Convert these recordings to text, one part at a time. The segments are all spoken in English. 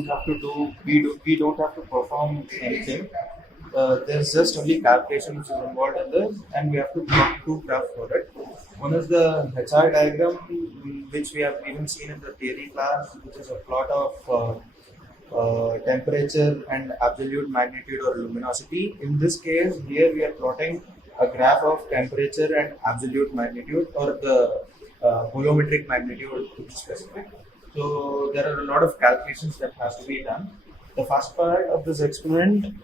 don't have to do we don't have to perform anything. There's just only calculation which is involved in this, and we have to plot two graphs for it. One is the HR diagram, which we have even seen in the theory class, which is a plot of temperature and absolute magnitude or luminosity. In this case, here we are plotting a graph of temperature and absolute magnitude, or the bolometric magnitude to be specific. So there are a lot of calculations that has to be done. The first part of this experiment,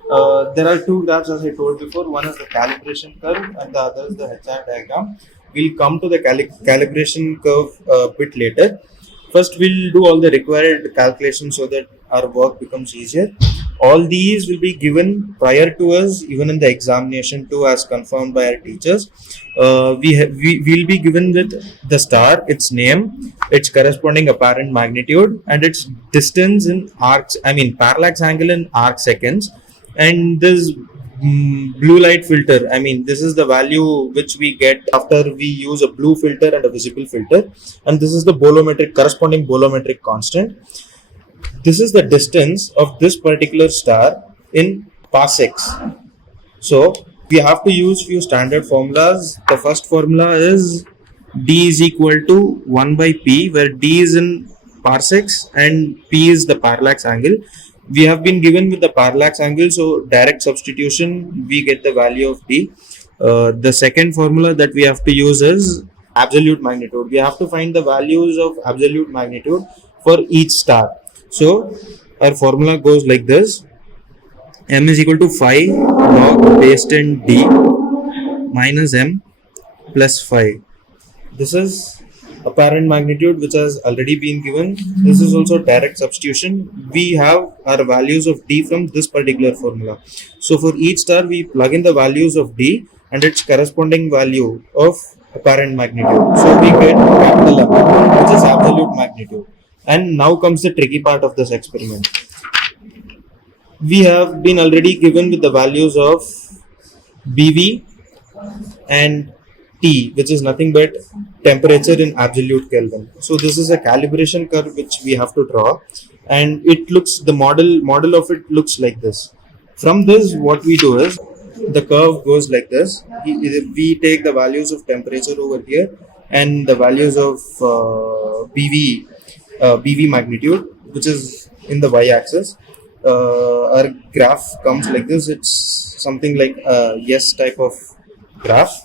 there are two graphs as I told before. One is the calibration curve and the other is the HR diagram. We'll come to the calibration curve a bit later. First, we'll do all the required calculations so that our work becomes easier. All these will be given prior to us, even in the examination too, as confirmed by our teachers. We will be given with the star, its name, its corresponding apparent magnitude, and its distance in arcs. I mean parallax angle in arc seconds, and this blue light filter. I mean, this is the value which we get after we use a blue filter and a visible filter, and this is the corresponding bolometric constant. This is the distance of this particular star in parsecs. So we have to use few standard formulas. The first formula is d is equal to 1 by p, where d is in parsecs and p is the parallax angle. We have been given with the parallax angle, so direct substitution, we get the value of d. The second formula that we have to use is absolute magnitude. We have to find the values of absolute magnitude for each star. So our formula goes like this: m is equal to 5 log base 10 d minus m plus 5. This is apparent magnitude which has already been given. This is also direct substitution. We have our values of d from this particular formula. So for each star we plug in the values of d and its corresponding value of apparent magnitude. So we get capital M, which is absolute magnitude. And now comes the tricky part of this experiment. We have been already given with the values of BV and T, which is nothing but temperature in absolute Kelvin. So this is a calibration curve which we have to draw, and it looks, the model of it looks like this. From this, what we do is, the curve goes like this. We take the values of temperature over here and the values of BV magnitude, which is in the y-axis. Our graph comes like this. It's something like a S type of graph.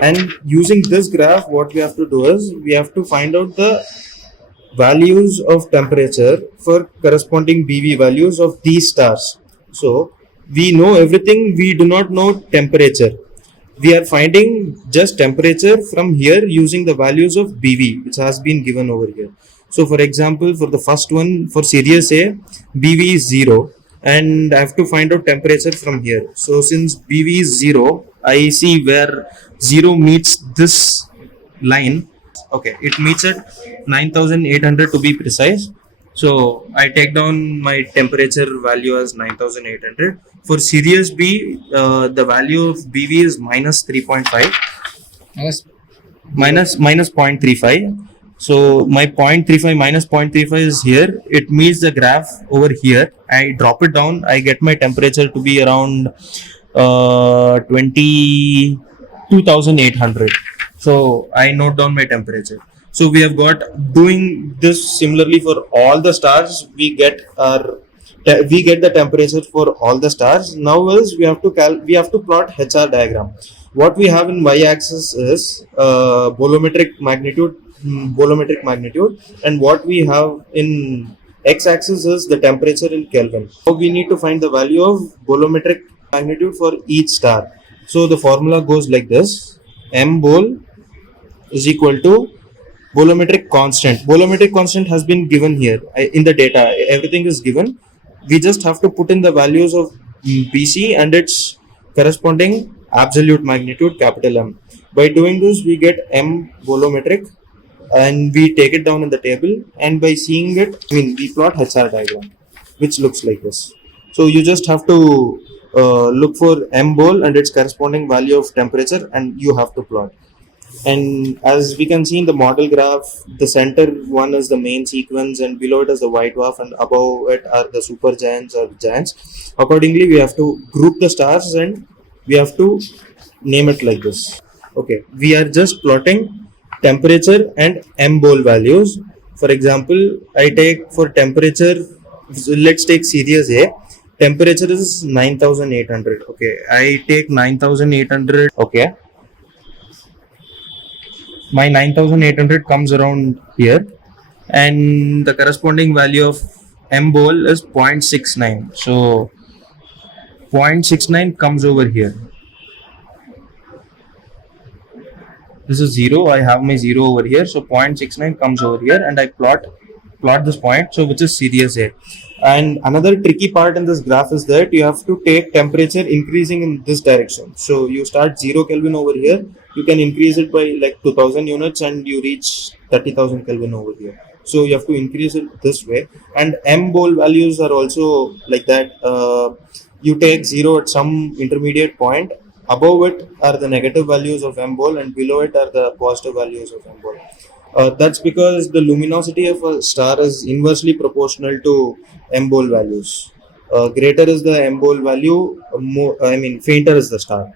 And using this graph, what we have to do is, we have to find out the values of temperature for corresponding BV values of these stars. So we know everything, we do not know temperature. We are finding just temperature from here using the values of BV, which has been given over here. So for example, for the first one, for series A, BV is 0, and I have to find out temperature from here. So since BV is 0, I see where 0 meets this line. Okay, it meets at 9800 to be precise. So I take down my temperature value as 9800. For series B, the value of BV is minus 3.5. Minus 0.35. So my 0.35 minus 0.35 is here. It meets the graph over here. I drop it down. I get my temperature to be around 22,800. So I note down my temperature. So we have got, doing this similarly for all the stars, we get the temperature for all the stars. Now is we have to plot HR diagram. What we have in y-axis is bolometric magnitude, and what we have in x-axis is the temperature in Kelvin. So we need to find the value of bolometric magnitude for each star. So the formula goes like this: m bol is equal to bolometric constant. Bolometric constant has been given here in the data. Everything is given. We just have to put in the values of BC and its corresponding absolute magnitude, capital M. By doing this, we get m bolometric, and we take it down in the table, and by seeing it, we plot HR diagram, which looks like this. So you just have to look for m bol and its corresponding value of temperature, and you have to plot. And as we can see in the model graph, the center one is the main sequence, and below it is the white dwarf, and above it are the super giants or giants. Accordingly, we have to group the stars and we have to name it like this. Okay, we are just plotting temperature and M bole values. For example, I take for temperature, so let's take series A. Temperature is 9800. Okay, I take 9800. Okay, my 9800 comes around here, and the corresponding value of M bole is 0.69. So 0.69 comes over here. This is 0. I have my 0 over here, so 0.69 comes over here, and I plot this point, so which is series A. And another tricky part in this graph is that you have to take temperature increasing in this direction. So you start 0 Kelvin over here, you can increase it by like 2000 units, and you reach 30,000 Kelvin over here. So you have to increase it this way. And M bole values are also like that. You take 0 at some intermediate point. Above it are the negative values of M bole, and below it are the positive values of M bole. That's because the luminosity of a star is inversely proportional to M bole values. Greater is the M bole value, fainter is the star.